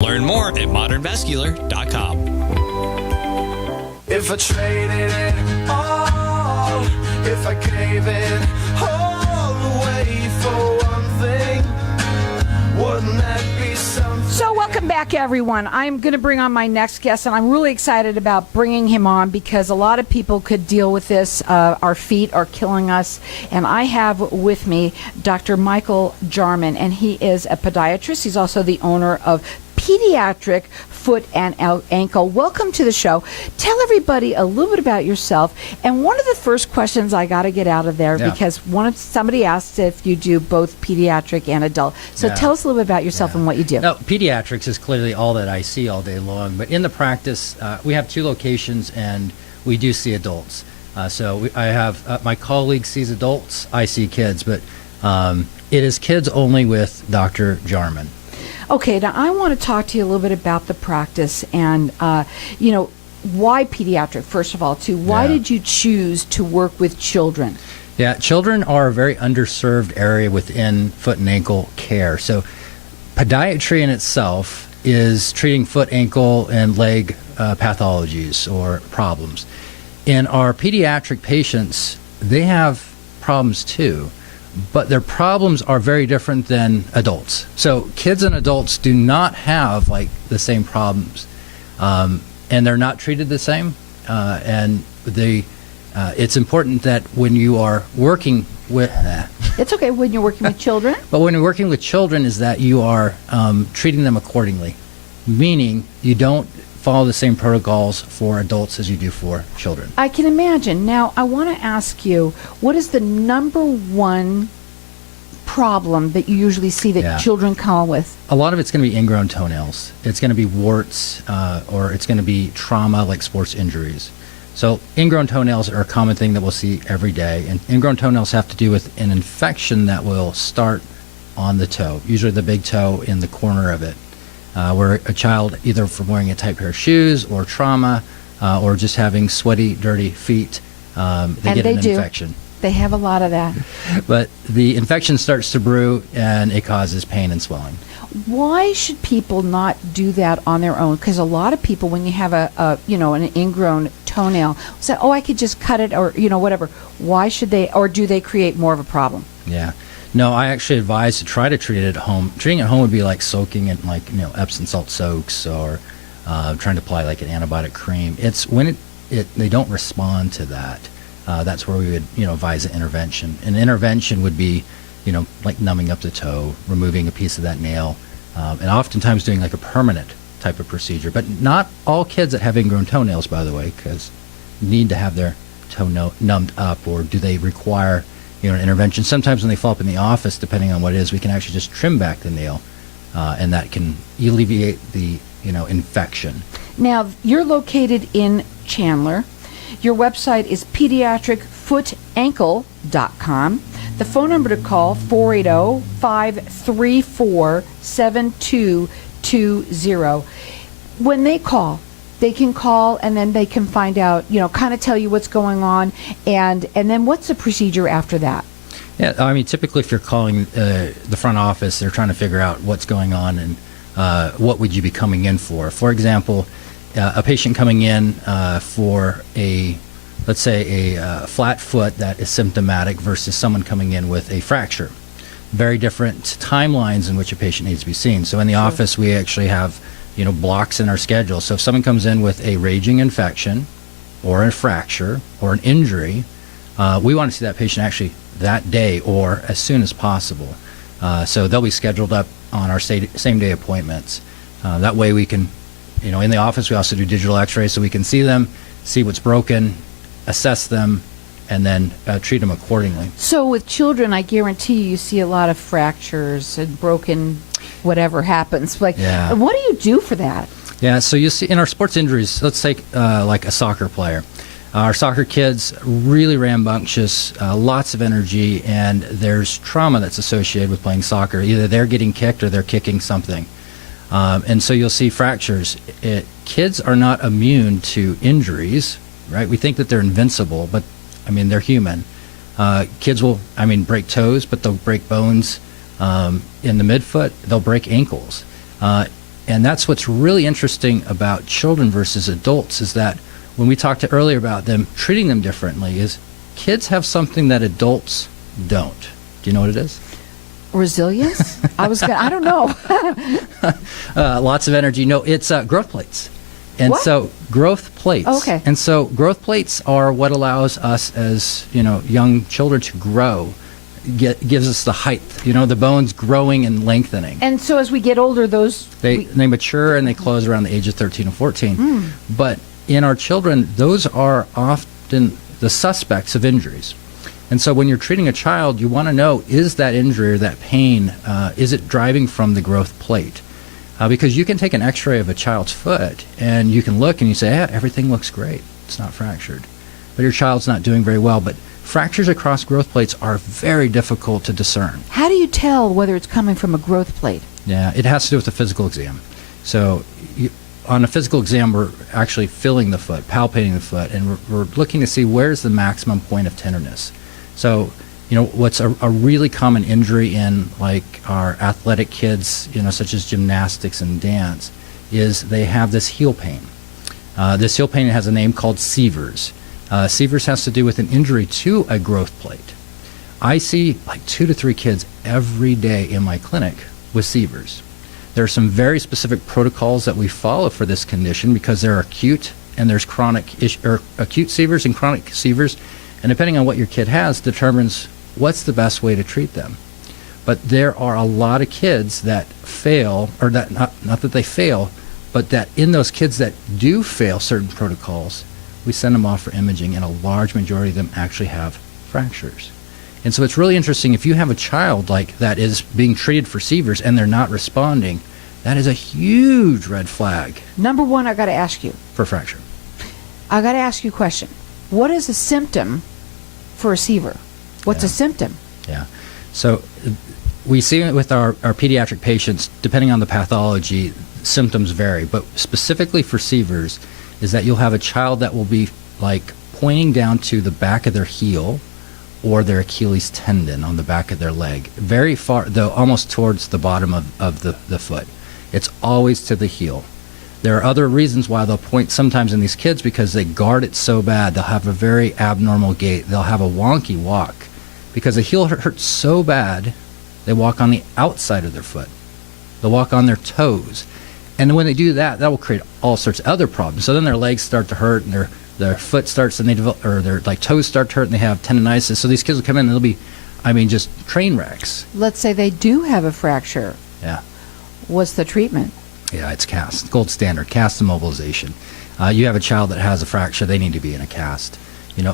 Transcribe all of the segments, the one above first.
Learn more at modernvascular.com. If I traded it all, if I gave it all away for one thing, wouldn't that be something? So welcome back, everyone. I'm going to bring on my next guest, and I'm really excited about bringing him on because a lot of people could deal with this. Our feet are killing us. And I have with me Dr. Michael Jarman, and he is a podiatrist. He's also the owner of Pediatric Foot and Ankle. Welcome to the show. Tell everybody a little bit about yourself. And one of the first questions I got to get out of there, because somebody asked if you do both pediatric and adult. So tell us a little bit about yourself and what you do. No, pediatrics is clearly all that I see all day long. But in the practice, we have 2 locations, and we do see adults. I have my colleague sees adults, I see kids, but it is kids only with Dr. Jarman. Okay, now I want to talk to you a little bit about the practice and, why pediatric, first of all, too. Why did you choose to work with children? Yeah, children are a very underserved area within foot and ankle care. So podiatry in itself is treating foot, ankle, and leg pathologies or problems. In our pediatric patients, they have problems too. But their problems are very different than adults. So kids and adults do not have like the same problems, and they're not treated the same. It's important that when you are working with, It's okay when you're working with children. but when you're working with children, is that you are treating them accordingly, meaning you don't follow the same protocols for adults as you do for children. I can imagine. Now, I want to ask you, what is the number one problem that you usually see that children come with? A lot of it's going to be ingrown toenails. It's going to be warts, or it's going to be trauma like sports injuries. So ingrown toenails are a common thing that we'll see every day. And ingrown toenails have to do with an infection that will start on the toe, usually the big toe in the corner of it. Where a child, either from wearing a tight pair of shoes or trauma or just having sweaty, dirty feet, they get an infection. They have a lot of that. But the infection starts to brew, and it causes pain and swelling. Why should people not do that on their own? Because a lot of people, when you have an ingrown toenail, say, "Oh, I could just cut it," or whatever. Why should they, or do they create more of a problem? Yeah. No, I actually advise to try to treat it at home. Treating it at home would be like soaking it in Epsom salt soaks, or trying to apply like an antibiotic cream. It's when they don't respond to that. That's where we would advise an intervention. An intervention would be like numbing up the toe, removing a piece of that nail, and oftentimes doing like a permanent type of procedure. But not all kids that have ingrown toenails, by the way, because need to have their toe numbed up, or do they require an intervention. Sometimes when they fall up in the office, depending on what it is, we can actually just trim back the nail, and that can alleviate the infection. Now, you're located in Chandler. Your website is pediatricfootankle.com. The phone number to call, 480-534-7220. When they call, they can call, and then they can find out, kind of tell you what's going on, and then what's the procedure after that? Yeah, I mean, typically if you're calling the front office, they're trying to figure out what's going on and what would you be coming in for. For example, a patient coming in for let's say a flat foot that is symptomatic versus someone coming in with a fracture. Very different timelines in which a patient needs to be seen. So in the office, we actually have blocks in our schedule. So if someone comes in with a raging infection or a fracture or an injury, we want to see that patient actually that day or as soon as possible. So they'll be scheduled up on our same-day appointments. That way we can, in the office, we also do digital x-rays so we can see them, see what's broken, assess them, and then treat them accordingly. So with children, I guarantee you see a lot of fractures and broken whatever happens. What do you do for that? Yeah, so you see in our sports injuries, let's take like a soccer player. Our soccer kids, really rambunctious, lots of energy, and there's trauma that's associated with playing soccer. Either they're getting kicked or they're kicking something. And so you'll see fractures. Kids are not immune to injuries, right? We think that they're invincible, but, they're human. Kids will, break toes, but they'll break bones in the midfoot. They'll break ankles. And that's what's really interesting about children versus adults, is that when we talked earlier about them treating them differently, is kids have something that adults don't. Do you know what it is? Resilience? I don't know. Lots of energy. No, it's growth plates. And What? so growth plates. Okay. And so growth plates are what allows us as, young children to grow. Gives us the height, the bones growing and lengthening. And so as we get older, They mature and they close around the age of 13 or 14. But in our children, those are often the suspects of injuries. And so when you're treating a child, you want to know, is that injury or that pain, is it driving from the growth plate? Because you can take an x-ray of a child's foot and you can look and you say, yeah, everything looks great. It's not fractured. But your child's not doing very well. But fractures across growth plates are very difficult to discern. how do you tell whether it's coming from a growth plate? Yeah, it has to do with the physical exam. So on a physical exam, we're actually feeling the foot, palpating the foot, and we're looking to see where's the maximum point of tenderness. So, what's a really common injury in like our athletic kids, such as gymnastics and dance, is they have this heel pain. This heel pain has a name called Seavers. Seavers has to do with an injury to a growth plate. I see like 2 to 3 kids every day in my clinic with Seavers. There are some very specific protocols that we follow for this condition because there are acute and there's acute Seavers and chronic Seavers, and depending on what your kid has determines what's the best way to treat them. But there are a lot of kids that fail, or that not that they fail, but that in those kids that do fail certain protocols, we send them off for imaging, and a large majority of them actually have fractures. And so it's really interesting, if you have a child like that is being treated for Seavers and they're not responding, that is a huge red flag Number one, I got to ask you. for fracture. I got to ask you a question. What is a symptom for a Seaver? What's a symptom? Yeah. So we see it with our pediatric patients, depending on the pathology, symptoms vary. But specifically for Seavers is that you'll have a child that will be like pointing down to the back of their heel or their Achilles tendon on the back of their leg. Very far, though, almost towards the bottom of the foot. It's always to the heel. There are other reasons why they'll point sometimes in these kids because they guard it so bad. They'll have a very abnormal gait. They'll have a wonky walk because the heel hurts so bad, they walk on the outside of their foot. They'll walk on their toes. And when they do that, that will create all sorts of other problems. So then their legs start to hurt and their foot starts and they develop, or their toes start to hurt and they have tendonitis. So these kids will come in and they'll be, just train wrecks. Let's say they do have a fracture. Yeah. What's the treatment? Yeah, it's cast. Gold standard, cast immobilization. You have a child that has a fracture, they need to be in a cast.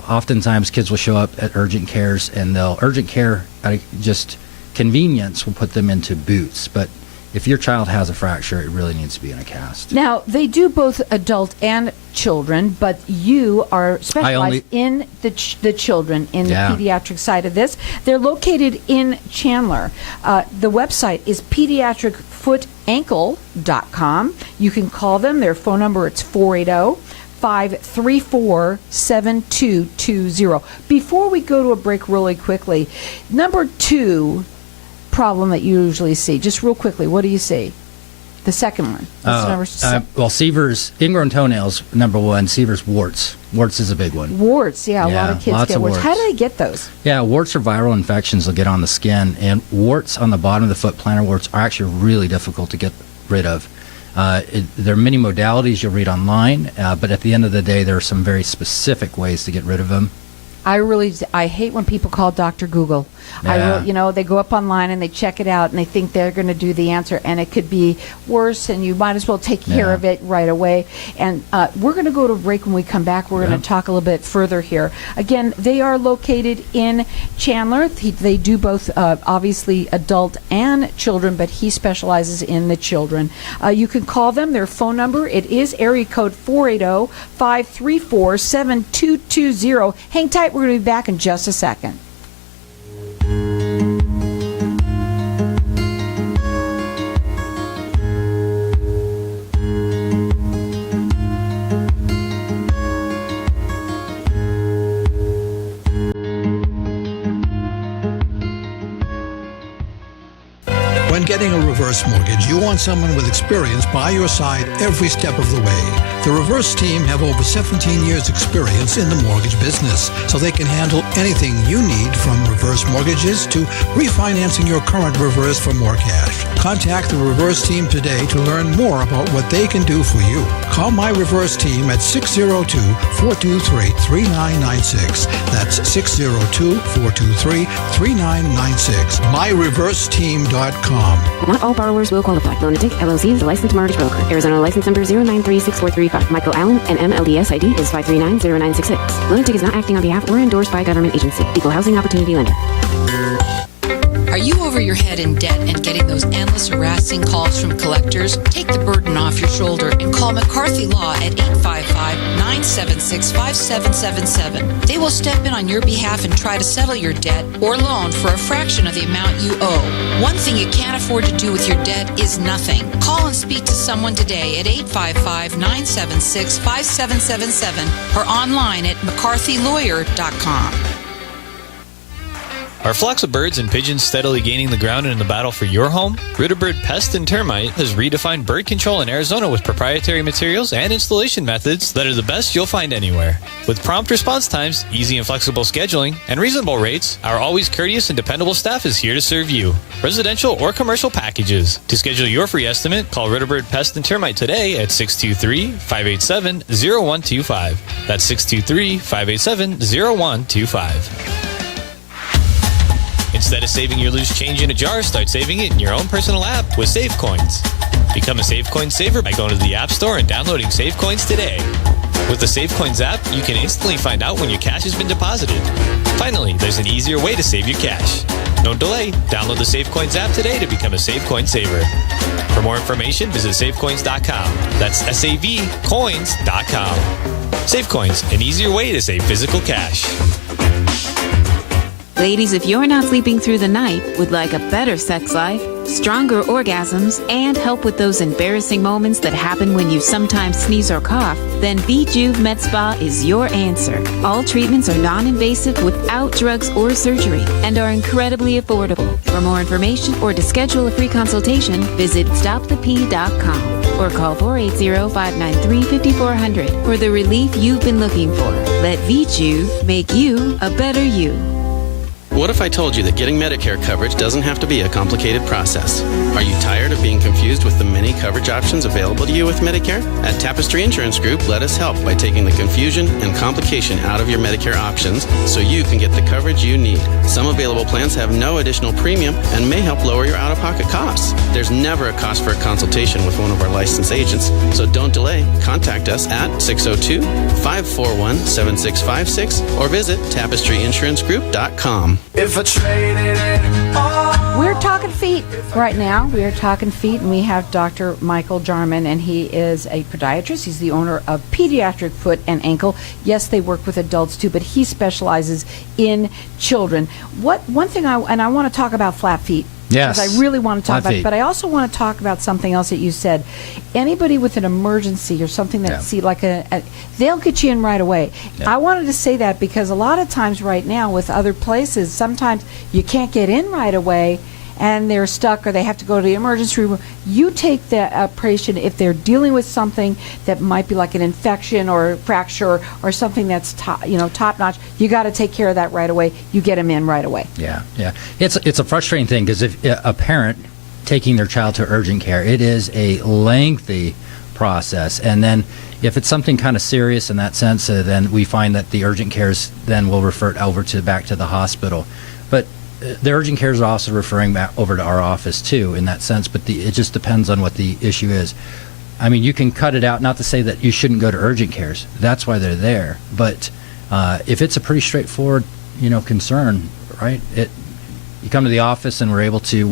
Oftentimes kids will show up at urgent cares and urgent care, out of just convenience, will put them into boots. But if your child has a fracture, it really needs to be in a cast. Now, they do both adult and children, but you are specialized in the children in the pediatric side of this. They're located in Chandler. The website is pediatricfootankle.com. You can call them. Their phone number, it's 480-534-7220. Before we go to a break really quickly, number 2 problem that you usually see, just real quickly, what do you see? The second one. Well, Seavers, ingrown toenails, number 1. Seavers warts. Warts is a big one. Warts, a lot of kids get warts. How do they get those? Yeah, warts are viral infections that get on the skin, and warts on the bottom of the foot, plantar warts, are actually really difficult to get rid of. There are many modalities you'll read online, but at the end of the day, there are some very specific ways to get rid of them. I hate when people call Dr. Google. Yeah. They go up online and they check it out and they think they're going to do the answer, and it could be worse, and you might as well take care of it right away. And we're going to go to a break. When we come back, we're going to talk a little bit further here. Again, they are located in Chandler. They do both, obviously, adult and children, but he specializes in the children. You can call them. Their phone number, it is area code 480-534-7220. Hang tight. We're going to be back in just a second. When getting a reverse Reverse Mortgage, you want someone with experience by your side every step of the way. The Reverse team have over 17 years experience in the mortgage business, so they can handle anything you need, from reverse mortgages to refinancing your current reverse for more cash. Contact the Reverse team today to learn more about what they can do for you. Call my Reverse team at 602-423-3996. That's 602-423-3996. MyReverseTeam.com. Not all borrowers will qualify. Lunatic LLC is a licensed mortgage broker. Arizona license number 0936435. Michael Allen, and MLDS ID is 5390966. Lunatic is not acting on behalf or endorsed by a government agency. Equal housing opportunity lender. Are you over your head in debt and getting those endless harassing calls from collectors? Take the burden off your shoulder and call McCarthy Law at 855-976-5777. They will step in on your behalf and try to settle your debt or loan for a fraction of the amount you owe. One thing you can't afford to do with your debt is nothing. Call and speak to someone today at 855-976-5777 or online at mccarthylawyer.com. Are flocks of birds and pigeons steadily gaining the ground in the battle for your home? Ritterbird Pest and Termite has redefined bird control in Arizona with proprietary materials and installation methods that are the best you'll find anywhere. With prompt response times, easy and flexible scheduling, and reasonable rates, our always courteous and dependable staff is here to serve you. Residential or commercial packages. To schedule your free estimate, call Ritterbird Pest and Termite today at 623-587-0125. That's 623-587-0125. Instead of saving your loose change in a jar, start saving it in your own personal app with SaveCoins. Become a SaveCoins saver by going to the App Store and downloading SaveCoins today. With the SaveCoins app, you can instantly find out when your cash has been deposited. Finally, there's an easier way to save your cash. Don't delay. Download the SaveCoins app today to become a SaveCoins saver. For more information, visit SaveCoins.com. That's SAVCoins.com. SaveCoins, an easier way to save physical cash. Ladies, if you're not sleeping through the night, would like a better sex life, stronger orgasms, and help with those embarrassing moments that happen when you sometimes sneeze or cough, then VJuve Med Spa is your answer. All treatments are non-invasive without drugs or surgery and are incredibly affordable. For more information or to schedule a free consultation, visit stopthep.com or call 480-593-5400 for the relief you've been looking for. Let VJuve make you a better you. What if I told you that getting Medicare coverage doesn't have to be a complicated process? Are you tired of being confused with the many coverage options available to you with Medicare? At Tapestry Insurance Group, let us help by taking the confusion and complication out of your Medicare options so you can get the coverage you need. Some available plans have no additional premium and may help lower your out-of-pocket costs. There's never a cost for a consultation with one of our licensed agents, so don't delay. Contact us at 602-541-7656 or visit tapestryinsurancegroup.com. If I traded it all. We're talking feet right now. We are talking feet, and we have Dr. Michael Jarman, and he is a podiatrist. He's the owner of Pediatric Foot and Ankle. Yes, they work with adults too, but he specializes in children. One thing I want to talk about flat feet. Yes. Because I really want to talk Flat about it. feet. But I also want to talk about something else that you said. Anybody with an emergency or something that see like they'll get you in right away. Yeah. I wanted to say that because a lot of times right now with other places, sometimes you can't get in right away and they're stuck or they have to go to the emergency room. You take the patient if they're dealing with something that might be like an infection or a fracture or something that's top notch. You got to take care of that right away. You get them in right away. Yeah. It's a frustrating thing because if a parent taking their child to urgent care, it is a lengthy process. And then if it's something kind of serious in that sense, then we find that the urgent cares then will refer it back to the hospital. But the urgent cares are also referring back over to our office too in that sense, but it just depends on what the issue is. I mean, you can cut it out, not to say that you shouldn't go to urgent cares. That's why they're there. But if it's a pretty straightforward, concern, right? You come to the office and we're able to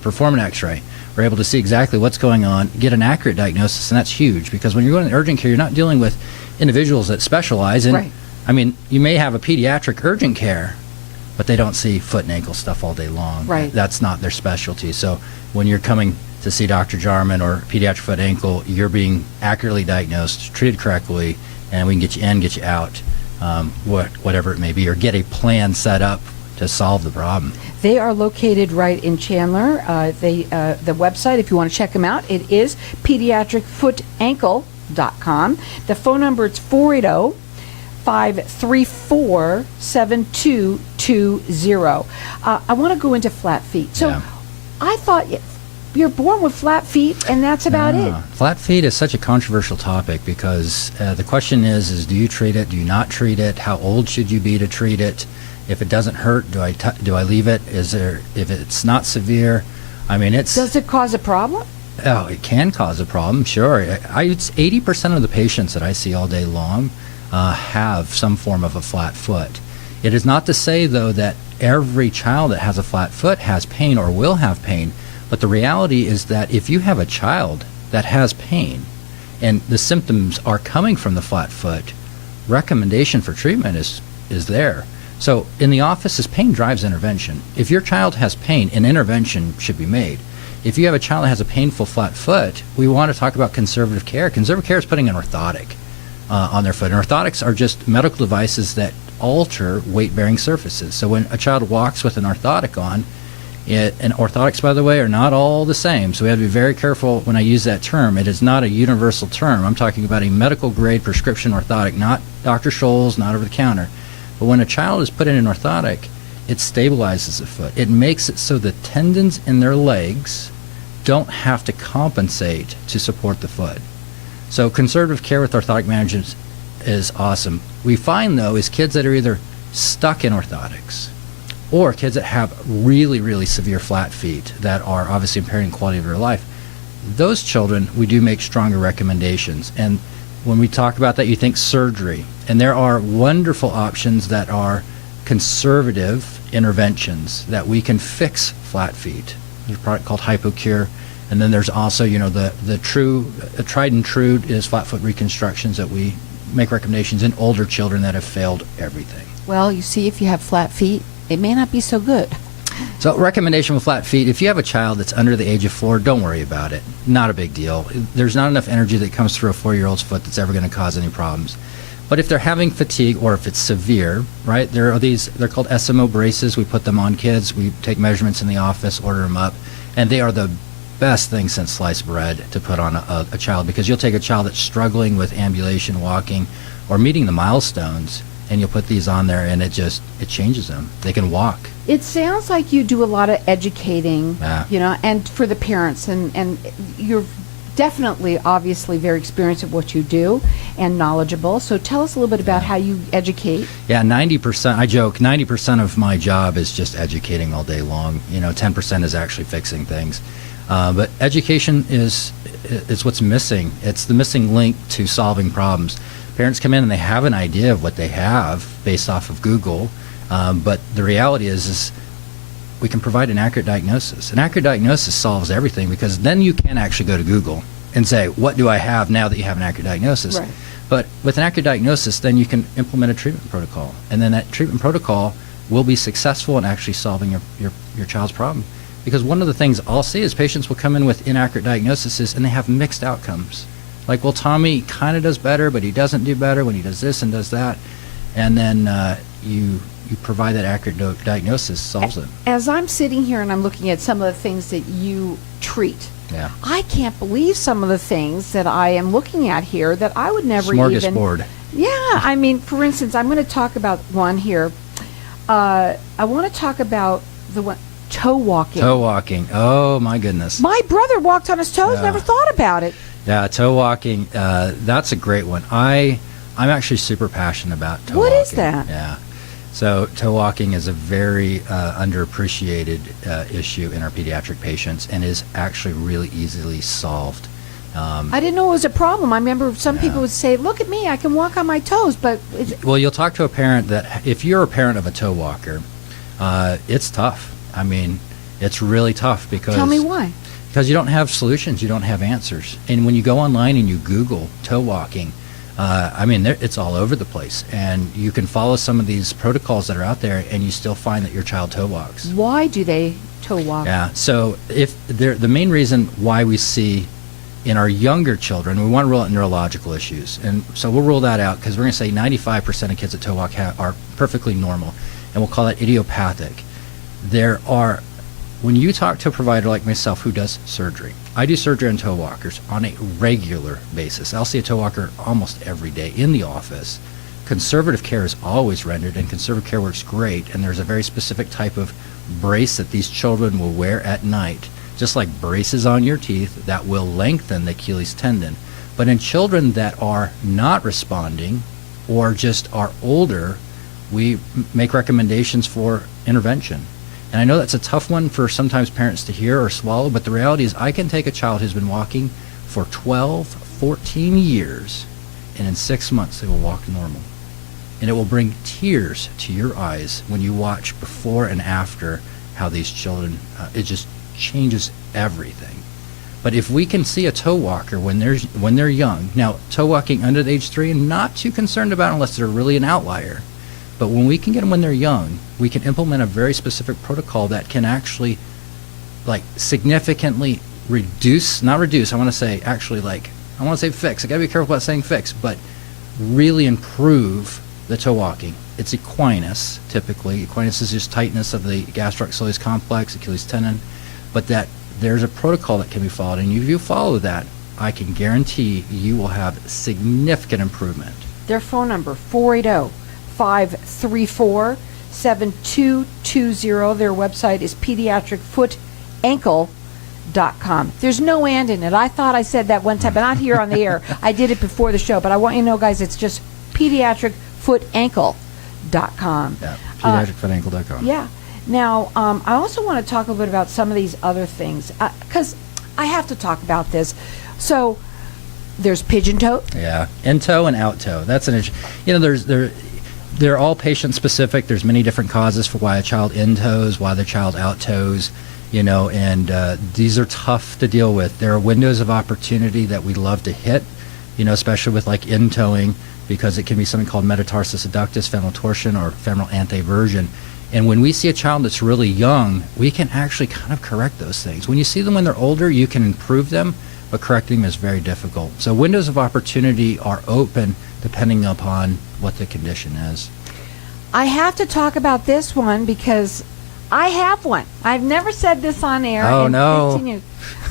perform an x-ray. We're able to see exactly what's going on, get an accurate diagnosis, and that's huge because when you're going to urgent care, you're not dealing with individuals that specialize in, Right. I mean, you may have a pediatric urgent care, but they don't see foot and ankle stuff all day long. Right. That's not their specialty. So when you're coming to see Dr. Jarman or pediatric foot and ankle, you're being accurately diagnosed, treated correctly, and we can get you in, get you out, whatever it may be, or get a plan set up to solve the problem. They are located right in Chandler. The website, if you want to check them out, it is pediatricfootankle.com. The phone number is 480-534-7220. I want to go into flat feet. So Yeah. I thought you're born with flat feet, and that's about it. Flat feet is such a controversial topic because the question is do you treat it? Do you not treat it? How old should you be to treat it? If it doesn't hurt, do I leave it? If it's not severe? I mean, Does it cause a problem? Oh, it can cause a problem, sure. It's 80% of the patients that I see all day long have some form of a flat foot. It is not to say, though, that every child that has a flat foot has pain or will have pain, but the reality is that if you have a child that has pain and the symptoms are coming from the flat foot, recommendation for treatment is there. So in the office, as pain drives intervention. If your child has pain, an intervention should be made. If you have a child that has a painful flat foot, we want to talk about conservative care. Conservative care is putting an orthotic on their foot. And orthotics are just medical devices that alter weight-bearing surfaces. So when a child walks with an orthotic on, and orthotics, by the way, are not all the same. So we have to be very careful when I use that term. It is not a universal term. I'm talking about a medical-grade prescription orthotic, not Dr. Scholl's, not over the counter. But when a child is put in an orthotic, it stabilizes the foot. It makes it so the tendons in their legs don't have to compensate to support the foot. So conservative care with orthotic management is awesome. We find, though, is kids that are either stuck in orthotics or kids that have really, really severe flat feet that are obviously impairing the quality of their life. Those children, we do make stronger recommendations. And when we talk about that, you think surgery. And there are wonderful options that are conservative interventions that we can fix flat feet. There's a product called HypoCure. And then there's also, the tried and true is flat foot reconstructions that we make recommendations in older children that have failed everything. Well, you see, if you have flat feet, it may not be so good. So recommendation with flat feet, if you have a child that's under the age of 4, don't worry about it. Not a big deal. There's not enough energy that comes through a 4-year-old's foot that's ever going to cause any problems. But if they're having fatigue or if it's severe, right, there are they're called SMO braces. We put them on kids. We take measurements in the office, order them up, and they are the best thing since sliced bread to put on a child, because you'll take a child that's struggling with ambulation, walking, or meeting the milestones, and you'll put these on there, and it changes them. They can walk. It sounds like you do a lot of educating, Yeah. and for the parents, and you're definitely, obviously, very experienced at what you do and knowledgeable. So tell us a little bit about how you educate. Yeah, 90%, I joke, 90% of my job is just educating all day long. 10% is actually fixing things. But education is what's missing. It's the missing link to solving problems. Parents come in and they have an idea of what they have based off of Google, but the reality is we can provide an accurate diagnosis. An accurate diagnosis solves everything, because then you can actually go to Google and say, what do I have now that you have an accurate diagnosis? Right. But with an accurate diagnosis, then you can implement a treatment protocol, and then that treatment protocol will be successful in actually solving your child's problem. Because one of the things I'll see is patients will come in with inaccurate diagnoses and they have mixed outcomes. Like, well, Tommy kind of does better, but he doesn't do better when he does this and does that. And then you provide that accurate diagnosis, solves it. As I'm sitting here and I'm looking at some of the things that you treat, Yeah. I can't believe some of the things that I am looking at here that I would never Smorgasbord. Yeah, I mean, for instance, I'm going to talk about one here. I want to talk about the one, toe walking. Toe walking. Oh, my goodness. My brother walked on his toes, Yeah. never thought about it. Yeah, toe walking, that's a great one. I'm actually super passionate about toe walking. What is that? Yeah. So toe walking is a very underappreciated issue in our pediatric patients, and is actually really easily solved. I didn't know it was a problem. I remember some people would say, look at me, I can walk on my toes, but... Well, you'll talk to a parent that, if you're a parent of a toe walker, it's tough. I mean, it's really tough because... Tell me why. Because you don't have solutions, you don't have answers. And when you go online and you Google toe walking, it's all over the place. And you can follow some of these protocols that are out there, and you still find that your child toe walks. Why do they toe walk? Yeah, so the main reason why we see in our younger children, we want to rule out neurological issues. And so we'll rule that out, because we're going to say 95% of kids that toe walk are perfectly normal. and we'll call that idiopathic. When you talk to a provider like myself who does surgery, I do surgery on toe walkers on a regular basis. I'll see a toe walker almost every day in the office. Conservative care is always rendered, and conservative care works great, and there's a very specific type of brace that these children will wear at night, just like braces on your teeth, that will lengthen the Achilles tendon. But in children that are not responding or just are older, we make recommendations for intervention. And I know that's a tough one for sometimes parents to hear or swallow, but the reality is I can take a child who's been walking for 12, 14 years, and in 6 months they will walk normal. And it will bring tears to your eyes when you watch before and after how these children, it just changes everything. But if we can see a toe walker when they're young, now toe walking under the age 3, I'm not too concerned about unless they're really an outlier. But when we can get them when they're young, we can implement a very specific protocol that can actually significantly reduce, not reduce, I want to say fix. I got to be careful about saying fix, but really improve the toe walking. It's equinus, typically. Equinus is just tightness of the gastrocnemius complex, Achilles tendon, but that there's a protocol that can be followed, and if you follow that, I can guarantee you will have significant improvement. Their phone number, 480-534-7220. Their website is pediatricfootankle.com. There's no and in it. I thought I said that one time, but not here on the air. I did it before the show, but I want you to know, guys, it's just pediatricfootankle.com. Yeah, pediatricfootankle.com. Yeah. Now, I also want to talk a little bit about some of these other things, because I have to talk about this. So, there's pigeon toe. Yeah, in toe and out toe. That's an issue. They're all patient specific. There's many different causes for why a child in toes, why the child out toes, and these are tough to deal with. There are windows of opportunity that we love to hit, especially with like in toeing, because it can be something called metatarsus adductus, femoral torsion, or femoral anteversion. And when we see a child that's really young, we can actually kind of correct those things. When you see them when they're older, you can improve them, but correcting them is very difficult. So windows of opportunity are open depending upon what the condition is. I have to talk about this one because I have one. I've never said this on air. Oh, no. 15 years.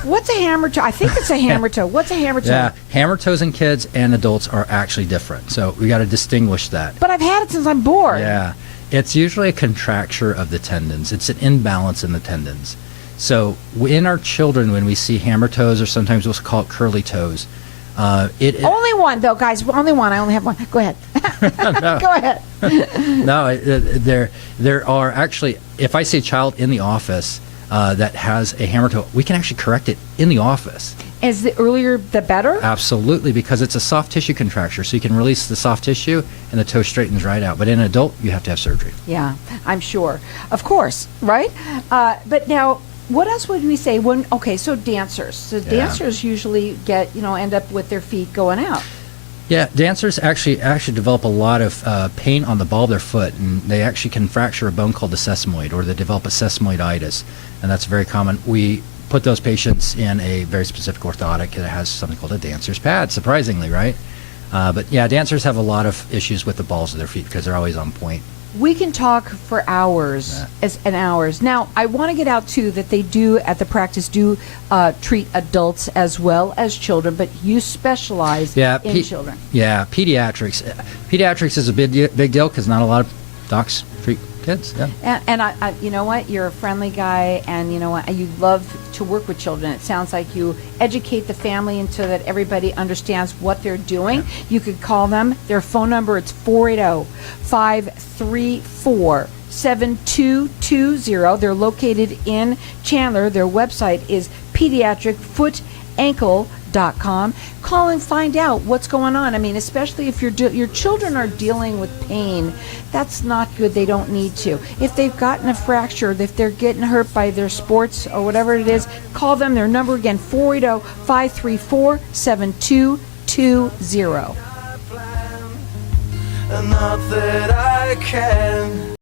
What's a hammer toe? I think it's a hammer toe. What's a hammer toe? Yeah, hammer toes in kids and adults are actually different. So we got to distinguish that. But I've had it since I'm born. Yeah. It's usually a contracture of the tendons. It's an imbalance in the tendons. So in our children, when we see hammer toes, or sometimes we'll call it curly toes, only one, though, guys. Only one. I only have one. Go ahead. Go ahead. No, there are actually, if I see a child in the office that has a hammer toe, we can actually correct it in the office. Is the earlier the better? Absolutely, because it's a soft tissue contracture, so you can release the soft tissue and the toe straightens right out. But in an adult, you have to have surgery. Yeah, I'm sure. Of course, right? But now, what else would we say? So dancers. So dancers usually end up with their feet going out. Yeah, dancers actually develop a lot of pain on the ball of their foot, and they actually can fracture a bone called the sesamoid, or they develop a sesamoiditis, and that's very common. We put those patients in a very specific orthotic that has something called a dancer's pad, surprisingly, right? But yeah, dancers have a lot of issues with the balls of their feet because they're always on point. We can talk for hours and hours. Now, I want to get out, too, that they do, at the practice, treat adults as well as children, but you specialize in children. Yeah, pediatrics. Pediatrics is a big deal because not a lot of docs treat kids. Yeah. And I, you know what? You're a friendly guy, and you know what? You love to work with children. It sounds like you educate the family and so that everybody understands what they're doing. Yeah. You could call them. Their phone number, it's 480-534-7220. They're located in Chandler. Their website is pediatricfootankle.com. Call and find out what's going on. I mean, especially if your children are dealing with pain, that's not good. They don't need to. If they've gotten a fracture, if they're getting hurt by their sports or whatever it is, call them. Their number again, 480-534-7220. Not that I can